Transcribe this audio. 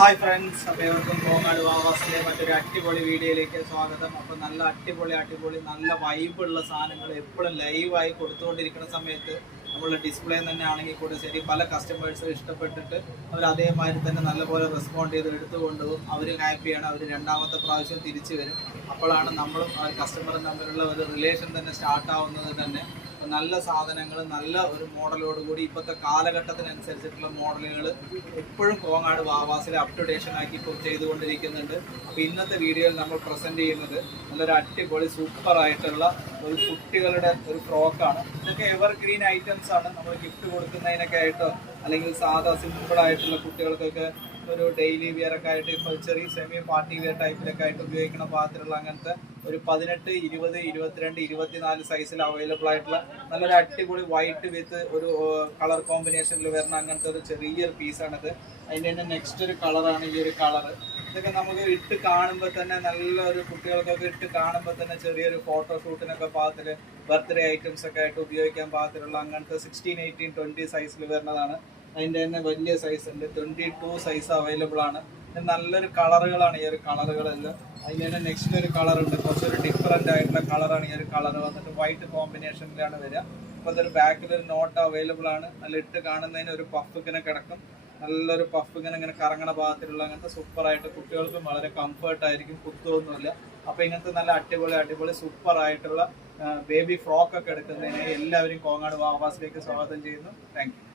Hi friends, അപ്പോൾ ഇവർക്കും കോങ്ങാട് വാവാസിലെ മറ്റൊരു അടിപൊളി വീഡിയോയിലേക്ക് സ്വാഗതം. അപ്പോൾ നല്ല അടിപൊളി നല്ല വൈബുള്ള സാധനങ്ങൾ എപ്പോഴും ലൈവായി കൊടുത്തുകൊണ്ടിരിക്കുന്ന സമയത്ത് നമ്മൾ ഡിസ്പ്ലേ തന്നെ ആണെങ്കിൽ കൂടെ ശരി, പല കസ്റ്റമേഴ്സും ഇഷ്ടപ്പെട്ടിട്ട് അവർ അതേമാതിരി തന്നെ നല്ലപോലെ റെസ്പോണ്ട് ചെയ്ത് എടുത്തുകൊണ്ടുപോകും. അവർ ഹാപ്പിയാണ്, അവർ രണ്ടാമത്തെ പ്രാവശ്യം തിരിച്ചു വരും. അപ്പോഴാണ് നമ്മളും കസ്റ്റമറും തമ്മിലുള്ള ഒരു റിലേഷൻ തന്നെ സ്റ്റാർട്ട് ആവുന്നത് തന്നെ. നല്ല സാധനങ്ങൾ, നല്ല ഒരു മോഡലോട് കൂടി ഇപ്പോഴത്തെ കാലഘട്ടത്തിനനുസരിച്ചിട്ടുള്ള മോഡലുകൾ എപ്പോഴും കോങ്ങാട് വാവാസിൽ അപ് ടു ഡേഷൻ ആക്കി ചെയ്തുകൊണ്ടിരിക്കുന്നുണ്ട്. അപ്പോൾ ഇന്നത്തെ വീഡിയോയിൽ നമ്മൾ പ്രസൻറ്റ് ചെയ്യുന്നത് നല്ലൊരു അടിപൊളി സൂപ്പറായിട്ടുള്ള ഒരു കുട്ടികളുടെ ഒരു ഫ്രോക്കാണ്. ഇതൊക്കെ എവർ ഗ്രീൻ ഐറ്റംസ് ആണ്. നമ്മൾ ഗിഫ്റ്റ് കൊടുക്കുന്നതിനൊക്കെ ആയിട്ടോ അല്ലെങ്കിൽ സാധാ സിമ്പിളായിട്ടുള്ള കുട്ടികൾക്കൊക്കെ ഒരു ഡെയിലി വിയർ ഒക്കെ ആയിട്ട് ഇപ്പോൾ ചെറിയ സെമി പാർട്ടി വിയർ ടൈപ്പിലൊക്കെ ആയിട്ട് ഉപയോഗിക്കുന്ന പാത്രമുള്ള അങ്ങനത്തെ ഒരു 18, 20, 22, 24 സൈസിൽ അവൈലബിൾ ആയിട്ടുള്ള നല്ലൊരു അടിപൊളി വൈറ്റ് വിത്ത് ഒരു കളർ കോമ്പിനേഷനിൽ വരുന്ന അങ്ങനത്തെ ഒരു ചെറിയൊരു പീസാണിത്. അതിൻ്റെ തന്നെ നെക്സ്റ്റ് ഒരു കളറാണ് ഈ ഒരു കളറ്. ഇതൊക്കെ നമുക്ക് ഇട്ട് കാണുമ്പോൾ തന്നെ നല്ലൊരു കുട്ടികൾക്കൊക്കെ ഇട്ട് കാണുമ്പോൾ തന്നെ ചെറിയൊരു ഫോട്ടോഷൂട്ടിനൊക്കെ പാകത്തിൽ ബർത്ത്ഡേ ഐറ്റംസ് ഒക്കെ ആയിട്ട് ഉപയോഗിക്കാൻ പാകത്തിലുള്ള അങ്ങനത്തെ 16, 18, 20 സൈസിൽ വരുന്നതാണ്. അതിൻ്റെ തന്നെ വലിയ സൈസ് ഉണ്ട്, 22 സൈസ് അവൈലബിൾ ആണ്. നല്ലൊരു കളറുകളാണ് ഈ ഒരു കളറുകളെല്ലാം. അതിന് തന്നെ നെക്സ്റ്റ് ഒരു കളർ ഉണ്ട്, കുറച്ചൊരു ഡിഫറെൻ്റ് ആയിട്ടുള്ള കളറാണ് ഈ ഒരു കളർ വന്നിട്ട് വൈറ്റ് കോമ്പിനേഷനിലാണ് വരിക. അപ്പോൾ അതൊരു ബാക്കിലൊരു നോട്ട് അവൈലബിൾ ആണ്. നല്ല ഇട്ട് കാണുന്നതിന് ഒരു പഫ് ഇങ്ങനെ കിടക്കും, നല്ലൊരു പഫ് ഇങ്ങനെ കറങ്ങണ ഭാഗത്തിലുള്ള അങ്ങനത്തെ സൂപ്പറായിട്ട് കുട്ടികൾക്കും വളരെ കംഫർട്ടായിരിക്കും, കുത്തൊന്നുമില്ല. അപ്പോൾ ഇങ്ങനത്തെ നല്ല അടിപൊളി സൂപ്പറായിട്ടുള്ള ബേബി ഫ്രോക്കൊക്കെ എടുക്കുന്നതിന് എല്ലാവരും കോങ്ങാട് വാവാസിലേക്ക് സ്വാഗതം ചെയ്യുന്നു. Thank you.